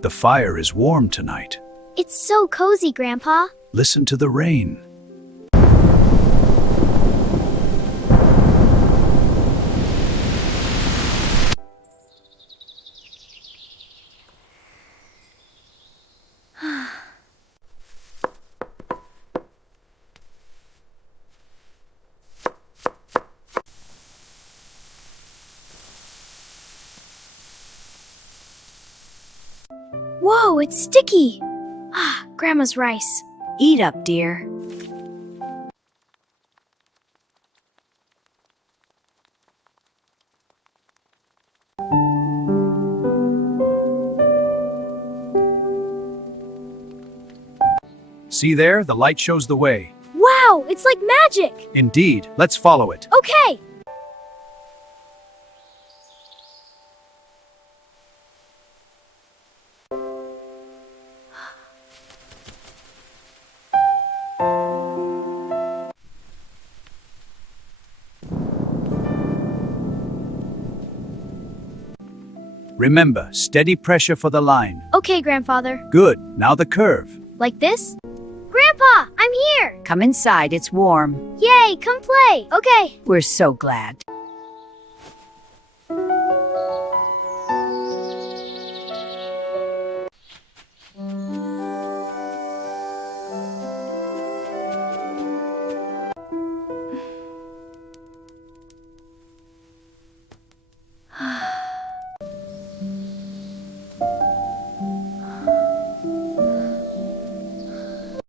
The fire is warm tonight. It's so cozy, Grandpa. Listen to the rain. Whoa, it's sticky. Ah, Grandma's rice. Eat up, dear. See there? The light shows the way. Wow, it's like magic. Indeed. Let's follow it. Okay. Remember, steady pressure for the line. Okay, Grandfather. Good. Now the curve. Like this? Grandpa, I'm here. Come inside, it's warm. Yay, come play. Okay. We're so glad.